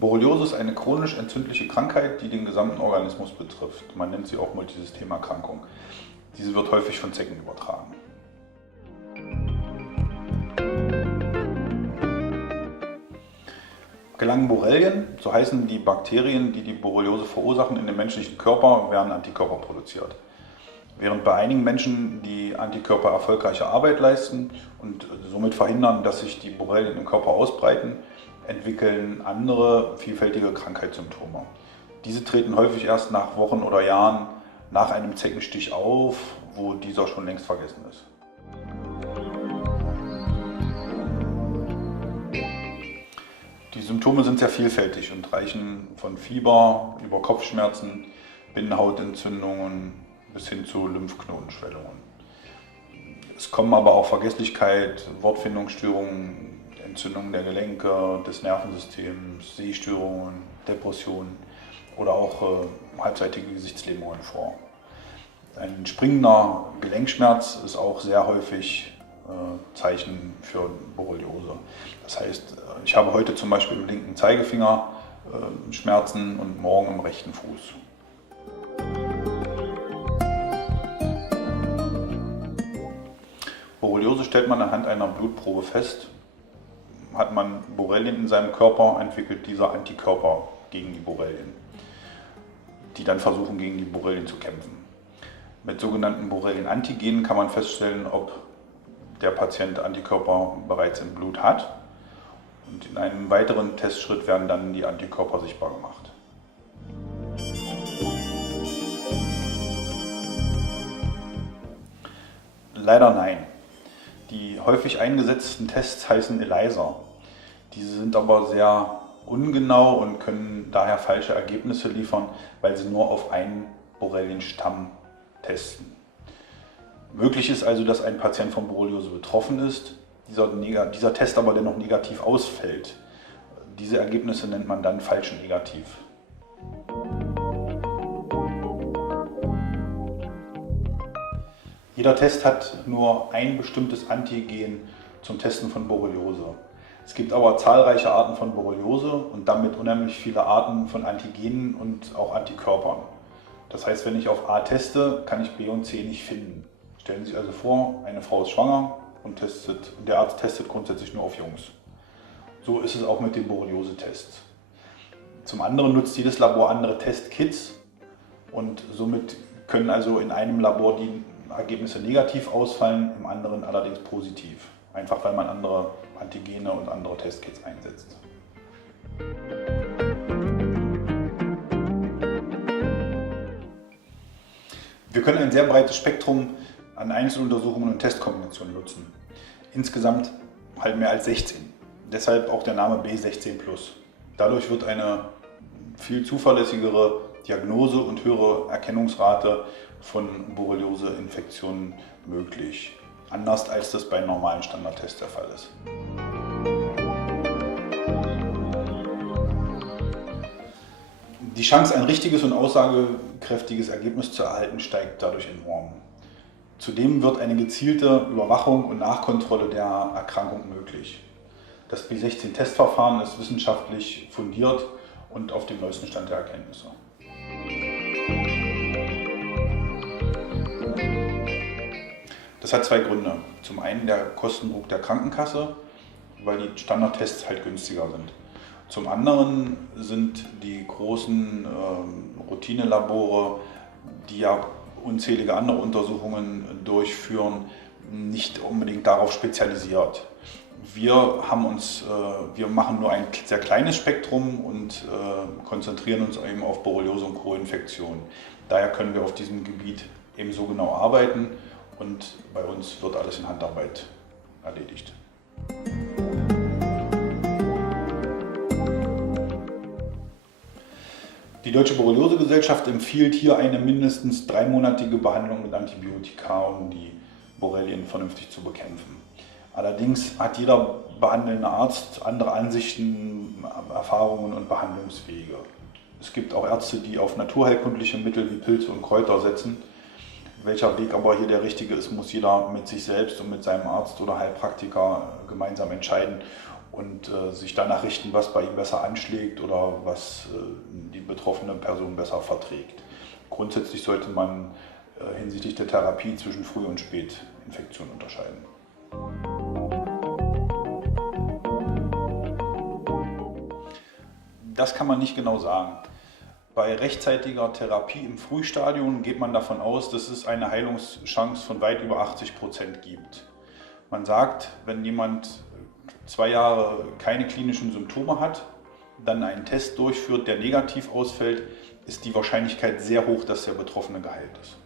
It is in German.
Borreliose ist eine chronisch entzündliche Krankheit, die den gesamten Organismus betrifft. Man nennt sie auch Multisystemerkrankung. Diese wird häufig von Zecken übertragen. Gelangen Borrelien, so heißen die Bakterien, die die Borreliose verursachen, in den menschlichen Körper, werden Antikörper produziert. Während bei einigen Menschen die Antikörper erfolgreiche Arbeit leisten und somit verhindern, dass sich die Borrelien im Körper ausbreiten, entwickeln andere vielfältige Krankheitssymptome. Diese treten häufig erst nach Wochen oder Jahren nach einem Zeckenstich auf, wo dieser schon längst vergessen ist. Die Symptome sind sehr vielfältig und reichen von Fieber über Kopfschmerzen, Bindehautentzündungen bis hin zu Lymphknotenschwellungen. Es kommen aber auch Vergesslichkeit, Wortfindungsstörungen, Entzündungen der Gelenke, des Nervensystems, Sehstörungen, Depressionen oder auch halbseitige Gesichtslähmungen vor. Ein springender Gelenkschmerz ist auch sehr häufig Zeichen für Borreliose. Das heißt, ich habe heute zum Beispiel im linken Zeigefinger Schmerzen und morgen im rechten Fuß. Borreliose stellt man anhand einer Blutprobe fest. Hat man Borrelien in seinem Körper, entwickelt dieser Antikörper gegen die Borrelien, die dann versuchen, gegen die Borrelien zu kämpfen. Mit sogenannten Borrelien-Antigenen kann man feststellen, ob der Patient Antikörper bereits im Blut hat. Und in einem weiteren Testschritt werden dann die Antikörper sichtbar gemacht. Leider nein. Die häufig eingesetzten Tests heißen ELISA. Diese sind aber sehr ungenau und können daher falsche Ergebnisse liefern, weil sie nur auf einen Borrelienstamm testen. Möglich ist also, dass ein Patient von Borreliose betroffen ist, dieser Test aber dennoch negativ ausfällt. Diese Ergebnisse nennt man dann falsch negativ. Jeder Test hat nur ein bestimmtes Antigen zum Testen von Borreliose. Es gibt aber zahlreiche Arten von Borreliose und damit unheimlich viele Arten von Antigenen und auch Antikörpern. Das heißt, wenn ich auf A teste, kann ich B und C nicht finden. Stellen Sie sich also vor, eine Frau ist schwanger und der Arzt testet grundsätzlich nur auf Jungs. So ist es auch mit den Borreliose-Tests. Zum anderen nutzt jedes Labor andere Testkits und somit können also in einem Labor die Ergebnisse negativ ausfallen, im anderen allerdings positiv. Einfach weil man andere Antigene und andere Testkits einsetzt. Wir können ein sehr breites Spektrum an Einzeluntersuchungen und Testkombinationen nutzen. Insgesamt halt mehr als 16. Deshalb auch der Name B16+. Dadurch wird eine viel zuverlässigere Diagnose und höhere Erkennungsrate von Borreliose-Infektionen möglich. Anders als das bei normalen Standardtests der Fall ist. Die Chance, ein richtiges und aussagekräftiges Ergebnis zu erhalten, steigt dadurch enorm. Zudem wird eine gezielte Überwachung und Nachkontrolle der Erkrankung möglich. Das B16-Testverfahren ist wissenschaftlich fundiert und auf dem neuesten Stand der Erkenntnisse. Das hat zwei Gründe. Zum einen der Kostendruck der Krankenkasse, weil die Standardtests halt günstiger sind. Zum anderen sind die großen Routinelabore, die ja unzählige andere Untersuchungen durchführen, nicht unbedingt darauf spezialisiert. Wir machen nur ein sehr kleines Spektrum und konzentrieren uns eben auf Borreliose und Co-Infektionen. Daher können wir auf diesem Gebiet eben so genau arbeiten und bei uns wird alles in Handarbeit erledigt. Die Deutsche Borreliose-Gesellschaft empfiehlt hier eine mindestens 3-monatige Behandlung mit Antibiotika, um die Borrelien vernünftig zu bekämpfen. Allerdings hat jeder behandelnde Arzt andere Ansichten, Erfahrungen und Behandlungswege. Es gibt auch Ärzte, die auf naturheilkundliche Mittel wie Pilze und Kräuter setzen. Welcher Weg aber hier der richtige ist, muss jeder mit sich selbst und mit seinem Arzt oder Heilpraktiker gemeinsam entscheiden. und sich danach richten, was bei ihm besser anschlägt oder was die betroffene Person besser verträgt. Grundsätzlich sollte man hinsichtlich der Therapie zwischen Früh- und Spätinfektion unterscheiden. Das kann man nicht genau sagen. Bei rechtzeitiger Therapie im Frühstadium geht man davon aus, dass es eine Heilungschance von weit über 80% gibt. Man sagt, wenn jemand 2 Jahre keine klinischen Symptome hat, dann einen Test durchführt, der negativ ausfällt, ist die Wahrscheinlichkeit sehr hoch, dass der Betroffene geheilt ist.